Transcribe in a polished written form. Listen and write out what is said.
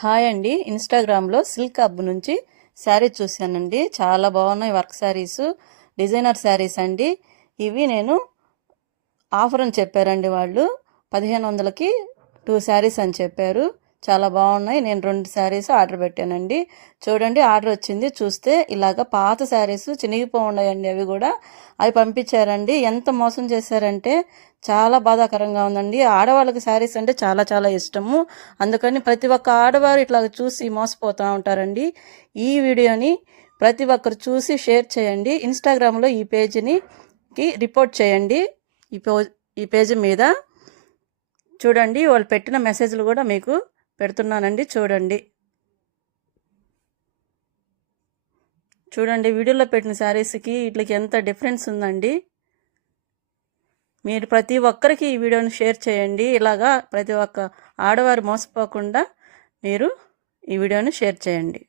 Hi అండి. ఇన్‌స్టాగ్రామ్‌లో silk hub నుంచి శారీస్ చూశానండి. చాలా బాగున్నాయి వర్క్ శారీస్, డిజైనర్ శారీస్ అండి. ఇవి నేను ఆఫర్ అని చెప్పారండి వాళ్ళు. 1500కి 2 శారీస్ అని చెప్పారు. చాలా బాగున్నాయి. నేను 2 శారీస్ ఆర్డర్ పెట్టానండి. చూడండి ఆర్డర్ వచ్చింది. చూస్తే ఇలాగ పాత శారీస్ చినిగిపోన్నాయండి. అవి కూడా అవి పంపించారండి. ఎంత మోసం చేశారంటే చాలా బాధాకరంగా ఉందండి. ఆడవాళ్ళకి శారీస్ అంటే చాలా చాలా ఇష్టము. అందుకని ప్రతి ఒక్క ఆడవారు ఇట్లా చూసి మోసపోతూ ఉంటారండి. ఈ వీడియోని ప్రతి ఒక్కరు చూసి షేర్ చేయండి. ఇన్స్టాగ్రామ్లో ఈ పేజీని రిపోర్ట్ చేయండి. ఈ పేజీ మీద చూడండి, వాళ్ళు పెట్టిన మెసేజ్లు కూడా మీకు పెడుతున్నానండి. చూడండి వీడియోలో పెట్టిన శారీస్కి వీటికి ఎంత డిఫరెన్స్ ఉందండి. మీరు ప్రతి ఒక్కరికి ఈ వీడియోని షేర్ చేయండి. ఇలాగా ప్రతి ఒక్క ఆడవారు మోసపోకుండా మీరు ఈ వీడియోని షేర్ చేయండి.